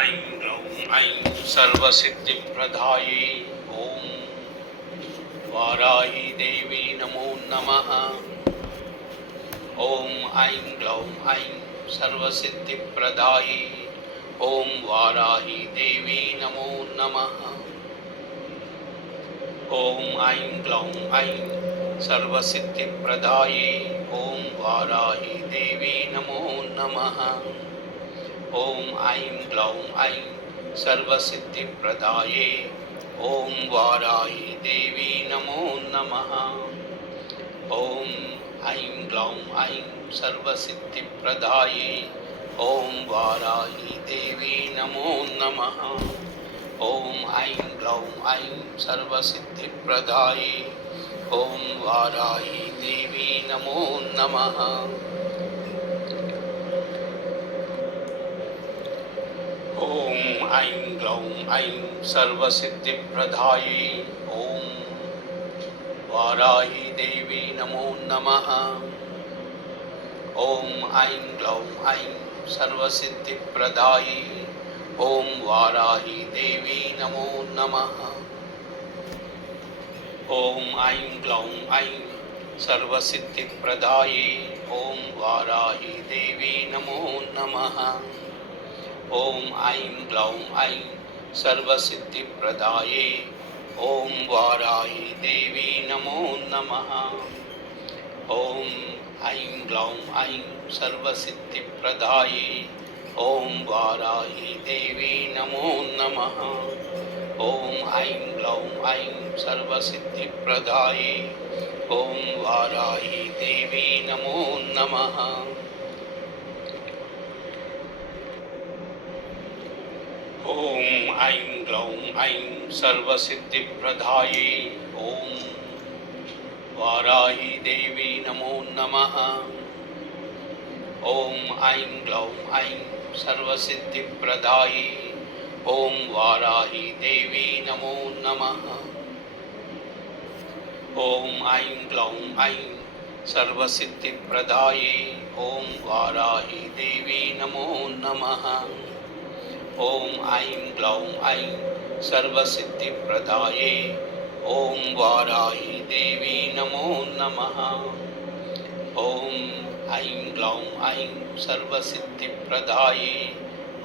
ऐं ग्लौं ऐं सर्वसिद्धिप्रदायै ॐ वाराही देवी नमो नमः। ॐ ऐं ग्लौं ऐं सर्वसिद्धिप्रदायै ॐ वाराही देवी नमो नमः। ॐ ऐं ग्लौं ऐं सर्वसिद्धिप्रदायै ॐ वाराही देवी नमो नमः। ॐ ऐं ग्लौं ऐं सर्वसिद्धिप्रदायै ॐ वाराही देवी नमो नमः। ॐ ऐं ग्लौं ऐं सर्वसिद्धिप्रदायै ॐ वाराही देवी नमो नमः। ॐ ऐं ग्लौं ऐं सर्वसिद्धिप्रदायै ॐ वाराही देवी नमो नमः। ॐ ऐं ग्लौं ऐं सर्वसिद्धिप्रदायै ॐ वाराही देवी नमो नमः। ॐ ऐं ग्लौं ऐं सर्वसिद्धिप्रदायै ॐ वाराही देवी नमो नमः। ॐ ऐं ग्लौं ऐं सर्वसिद्धिप्रदायै ॐ वाराही देवी नमो नमः। ॐ ऐं ग्लौं ऐं सर्वसिद्धिप्रदायै ॐ वाराही देवी नमो नमः। ॐ ऐं ग्लौं ऐं सर्वसिद्धिप्रदायै ॐ वाराही देवी नमो नमः। ॐ ऐं ग्लौं ऐं सर्वसिद्धिप्रदायै ॐ वाराही देवी नमो नमः। ॐ ऐं ग्लौं ऐं सर्वसिद्धिप्रदायै ॐ वाराही देवी नमो नमः। ॐ ऐं ग्लौं ऐं सर्वसिद्धिप्रदायै ॐ वाराही देवी नमो नमः। ॐ ऐं ग्लौं ऐं सर्वसिद्धिप्रदायै ॐ वाराही देवी नमो नमः। ॐ ऐं ग्लौं ऐं सर्वसिद्धिप्रदायै ॐ वाराही देवी नमो नमः। ॐ ऐं ग्लौं ऐं सर्वसिद्धिप्रदायै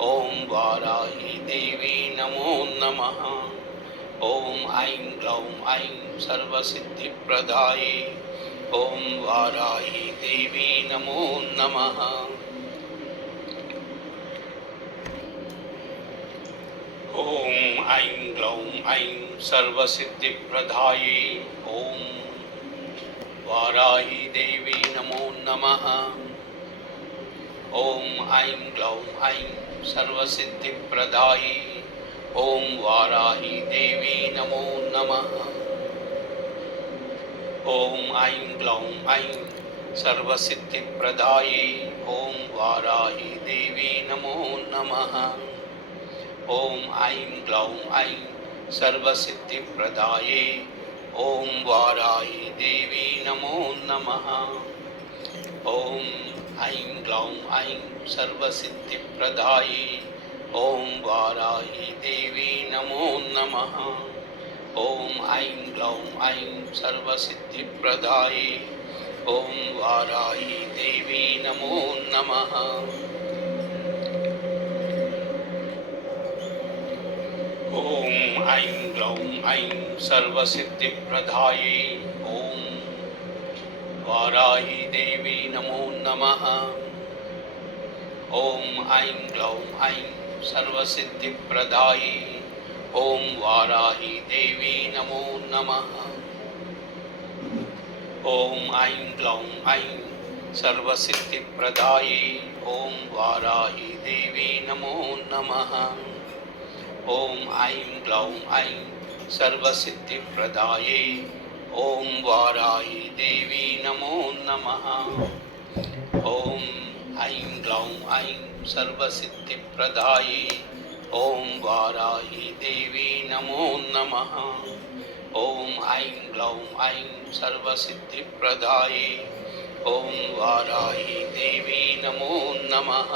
ॐ वाराही देवी नमो नमः। ॐ ऐं ग्लौं ऐं सर्वसिद्धिप्रदायै ॐ वाराही देवी नमो नमः। ॐ ऐं ग्लौं ऐं सर्वसिद्धिप्रदायै ॐ वाराही देवी नमो नमः। ॐ ऐं ग्लौं ऐं सर्वसिद्धिप्रदायै ॐ वाराही देवी नमो नमः। ॐ ऐं ग्लौं ऐं सर्वसिद्धिप्रदायै ॐ वाराही देवी नमो नमः। ॐ ऐं ग्लौं ऐं सर्वसिद्धिप्रदायै ॐ वाराही देवी नमो नमः। ॐ ऐं ग्लौं ऐं सर्वसिद्धिप्रदायै ॐ वाराही देवी नमो नमः। ॐ ऐं ग्लौं ऐं सर्वसिद्धिप्रदायै ॐ वाराही देवी नमो नमः। ॐ ऐं ग्लौं ऐं सर्वसिद्धिप्रदायै ॐ वाराही देवी नमो नमः। ॐ ऐं ग्लौं ऐं सर्वसिद्धिप्रदायै ॐ वाराही देवी नमो नमः। ॐ ऐं ग्लौं ऐं सर्वसिद्धिप्रदायै ॐ वाराही देवी नमो नमः। ॐ ऐं ग्लौं ऐं सर्वसिद्धिप्रदायै ॐ वाराही देवी नमो नमः। ॐ ऐं ग्लौं ऐं सर्वसिद्धिप्रदायै ॐ वाराही देवी नमो नमः। ॐ ऐं ग्लौं ऐं सर्वसिद्धिप्रदायै ॐ वाराही देवी नमो नमः।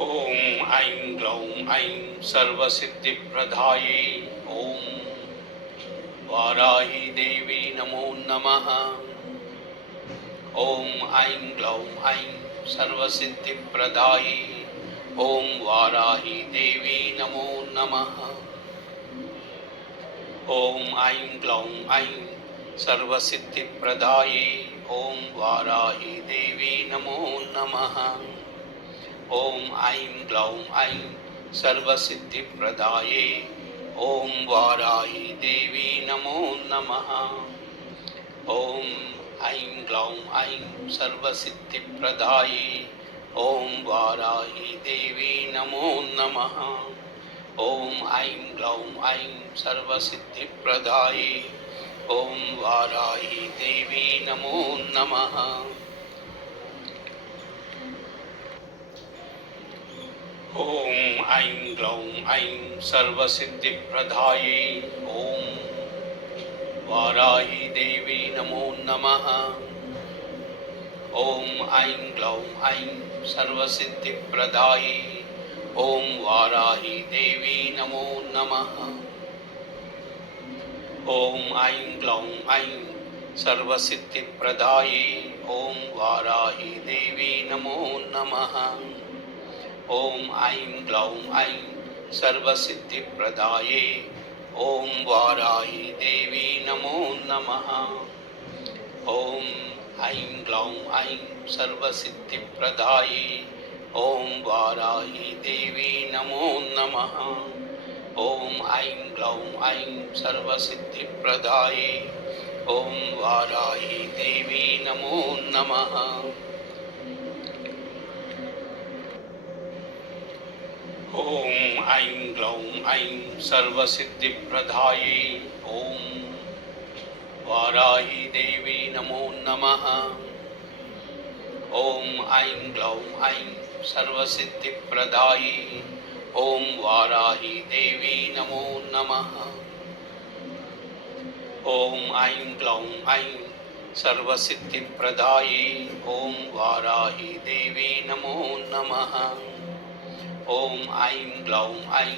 ॐ ऐं ग्लौं ऐं सर्वसिद्धिप्रदायै ॐ वाराही देवी नमो नमः। ॐ ऐं ग्लौं ऐं सर्वसिद्धिप्रदायै ॐ वाराही देवी नमो नमः। ॐ ऐं ग्लौं ऐं सर्वसिद्धिप्रदायै ॐ वाराही देवी नमो नमः। ॐ ऐं ग्लौं ऐं सर्वसिद्धिप्रदायै ॐ वाराही देवी नमो नमः। ॐ ऐं ग्लौं ऐं सर्वसिद्धिप्रदायै ॐ वाराही देवी नमो नमः। ॐ ऐं ग्लौं ऐं सर्वसिद्धिप्रदायै ॐ वाराही देवी नमो नमः। ॐ ऐं ग्लौं ऐं सर्वसिद्धिप्रदायै ॐ वाराही देवी नमो नमः। ॐ ऐं ग्लौं ऐं सर्वसिद्धिप्रदायै ॐ वाराही देवी नमो नमः। ॐ ऐं ग्लौं ऐं सर्वसिद्धिप्रदायै ॐ वाराही देवी नमो नमः। ॐ ऐं ग्लौं ऐं सर्वसिद्धिप्रदायै ॐ वाराही देवी नमो नमः। ॐ ऐं ग्लौं ऐं सर्वसिद्धिप्रदायै ॐ वाराही देवी नमो नमः। ॐ ऐं ग्लौं ऐं सर्वसिद्धिप्रदायै ॐ वाराही देवी नमो नमः। ॐ ऐं ग्लौं ऐं सर्वसिद्धिप्रदायै ॐ वाराही देवी नमो नमः। ॐ ऐं ग्लौं ऐं सर्वसिद्धिप्रदायै ॐ वाराही देवी नमो नमः। ॐ ऐं ग्लौं ऐं सर्वसिद्धिप्रदायै ॐ वाराही देवी नमो नमः। ॐ ऐं ग्लौं ऐं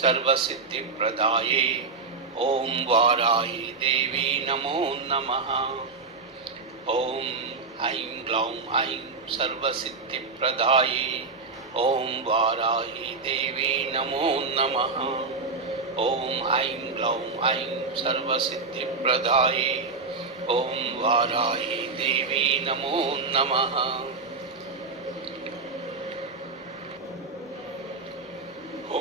सर्वसिद्धिप्रदायै ॐ वाराही देवी नमो नमः। ॐ ऐं ग्लौं ऐं सर्वसिद्धिप्रदायै ॐ वाराही देवी नमो नमः। ॐ ऐं ग्लौं ऐं सर्वसिद्धिप्रदायै ॐ वाराही देवी नमो नमः। ॐ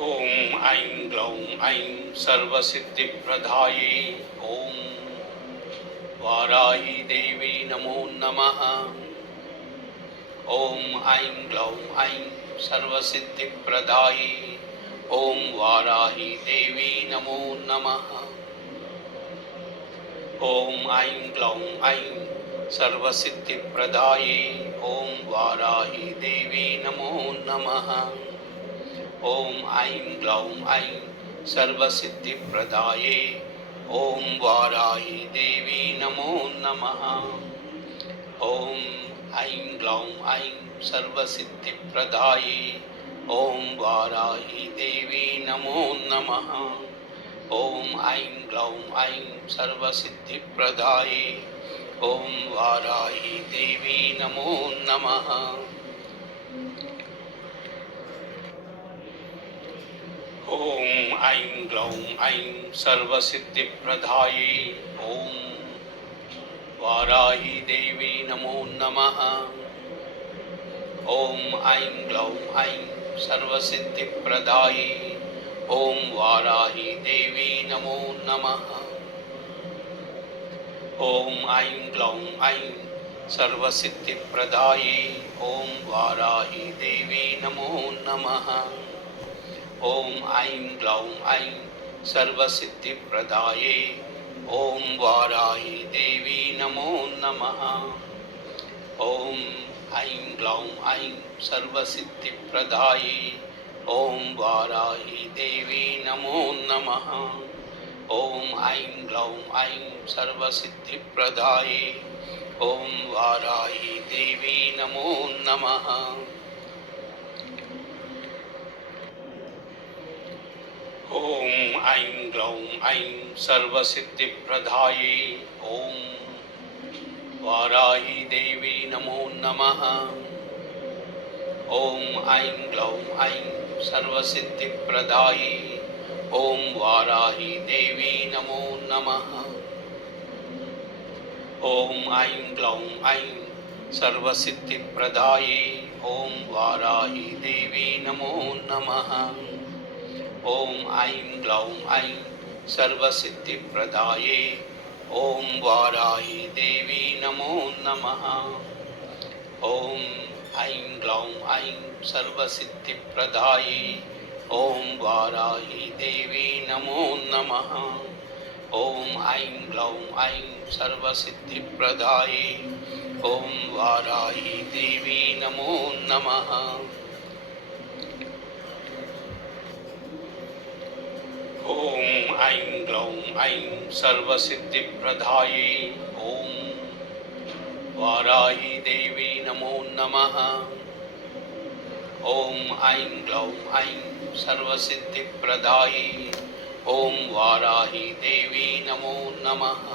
ऐं ग्लौं ऐं सर्वसिद्धिप्रदायै ॐ वाराही देवी नमो नमः। ॐ ऐं ग्लौं ऐं सर्वसिद्धिप्रदायै ॐ वाराही देवी नमो नमः। ॐ ऐं ग्लौं ऐं सर्वसिद्धिप्रदायै ॐ वाराही देवी नमो नमः। ॐ ऐं ग्लौं ऐं सर्वसिद्धिप्रदायै ॐ वाराही देवी नमो नमः। ॐ ऐं ग्लौं ऐं सर्वसिद्धिप्रदायै ॐ वाराही देवी नमो नमः। ॐ ऐं ग्लौं ऐं सर्वसिद्धिप्रदायै ॐ वाराही देवी नमो नमः। ॐ ऐं ग्लौं ऐं सर्वसिद्धिप्रदायै ॐ वाराही देवी नमो नमः। ॐ ऐं ग्लौं ऐं सर्वसिद्धिप्रदायै ॐ वाराही देवी नमो नमः। ॐ ऐं ग्लौं ऐं सर्वसिद्धिप्रदायै ॐ वाराही देवी नमो नमः। ॐ ऐं ग्लौं ऐं सर्वसिद्धिप्रदायै ॐ वाराही देवी नमो नमः। ॐ ऐं ग्लौं ऐं सर्वसिद्धिप्रदायै ॐ वाराही देवी नमो नमः। ॐ ऐं ग्लौं ऐं सर्वसिद्धिप्रदायै ॐ वाराही देवी नमो नमः। ॐ ऐं ग्लौं ऐं सर्वसिद्धिप्रदायै ॐ वाराही देवी नमो नमः। ॐ ऐं ग्लौं ऐं सर्वसिद्धिप्रदायै ॐ वाराही देवी नमो नमः। ॐ ऐं ग्लौं ऐं सर्वसिद्धिप्रदायै ॐ वाराही देवी नमो नमः। ॐ ऐं ग्लौं ऐं सर्वसिद्धिप्रदायै ॐ वाराही देवी नमो नमः। ॐ ऐं ग्लौं ऐं सर्वसिद्धिप्रदायै ॐ वाराही देवी नमो नमः। ॐ ऐं ग्लौं ऐं सर्वसिद्धिप्रदायै ॐ वाराही देवी नमो नमः। ॐ ऐं ग्लौं ऐं सर्वसिद्धिप्रदायै ॐ वाराही देवी नमो नमः। ॐ ऐं ग्लौं ऐं सर्वसिद्धिप्रदायै ॐ वाराही देवी नमो नमः।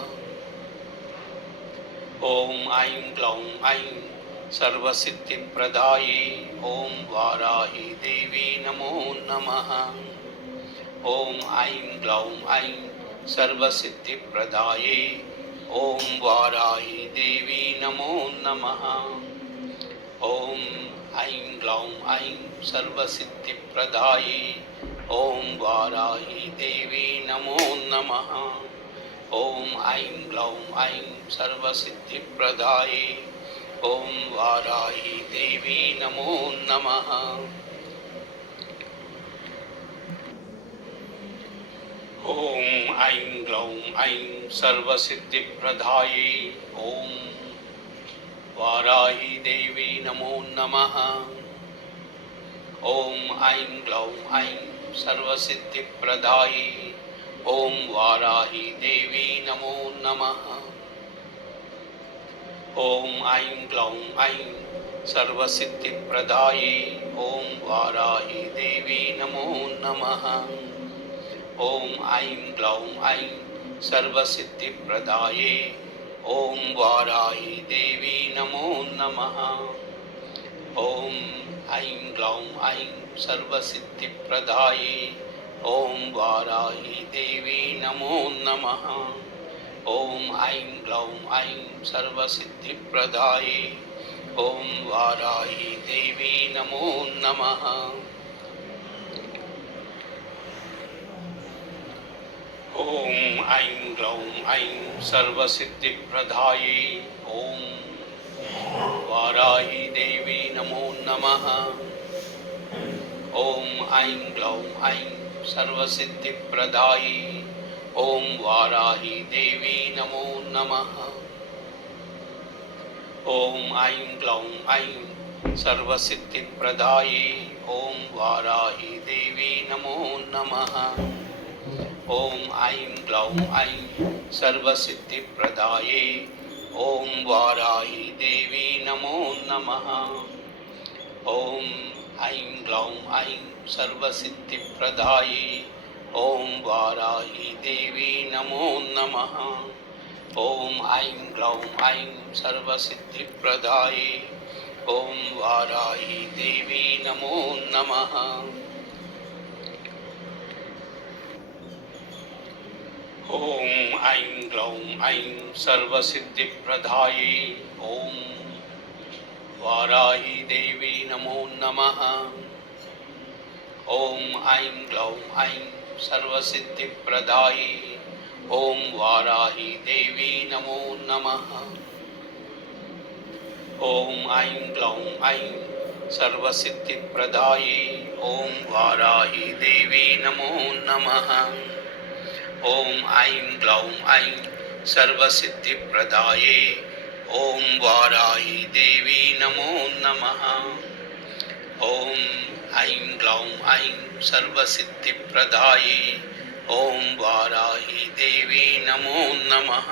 ॐ ऐं ग्लौं ऐं सर्वसिद्धिप्रदायै ॐ वाराही देवी नमो नमः। ॐ ऐं ग्लौं ऐं सर्वसिद्धिप्रदायै ॐ वाराही देवी नमो नमः। ॐ ऐं ग्लौं ऐं सर्वसिद्धिप्रदायै ॐ वाराही देवी नमो नमः। ॐ ऐं ग्लौं ऐं सर्वसिद्धिप्रदायै ॐ वाराही देवी नमो नमः। ॐ ऐं ग्लौं ऐं सर्वसिद्धिप्रदायै ॐ वाराही देवी नमो नमः। ॐ ऐं ग्लौं ऐं सर्वसिद्धिप्रदायै ॐ वाराही देवी नमो नमः। ॐ ऐं ग्लौं ऐं सर्वसिद्धिप्रदायै ॐ वाराही देवी नमो नमः। ॐ ऐं ग्लौं ऐं सर्वसिद्धिप्रदायै ॐ वाराही देवी नमो नमः। ॐ ऐं ग्लौं ऐं सर्वसिद्धिप्रदायै ॐ वाराही देवी नमो नमः। ॐ ऐं ग्लौं ऐं सर्वसिद्धिप्रदायै ॐ वाराही देवी नमो नमः। ॐ ऐं ग्लौं ऐं सर्वसिद्धिप्रदायै ॐ वाराही देवी नमो नमः। ॐ ऐं ग्लौं ऐं सर्वसिद्धिप्रदायै ॐ वाराही देवी नमो नमः। ॐ ऐं ग्लौं ऐं सर्वसिद्धिप्रदायै ॐ वाराही देवी नमो नमः। ॐ ऐं ग्लौं ऐं सर्वसिद्धिप्रदायै ॐ वाराही देवी नमो नमः। ॐ ऐं ग्लौं ऐं सर्वसिद्धिप्रदायै ॐ वाराही देवी नमो नमः। ॐ ऐं ग्लौं ऐं सर्वसिद्धिप्रदायै ॐ वाराही देवी नमो नमः। ॐ ऐं ग्लौं ऐं सर्वसिद्धिप्रदायै ॐ वाराही देवी नमो नमः। ॐ ऐं ग्लौं ऐं सर्वसिद्धिप्रदायै ॐ वाराही देवी नमो नमः। ॐ ऐं ग्लौं ऐं सर्वसिद्धिप्रदायै ॐ वाराही देवी नमो नमः। ॐ ऐं ग्लौं ऐं सर्वसिद्धिप्रदायै ॐ वाराही देवी नमो नमः। ॐ ऐं ग्लौं ऐं सर्वसिद्धिप्रदायै ॐ वाराही देवी नमो नमः।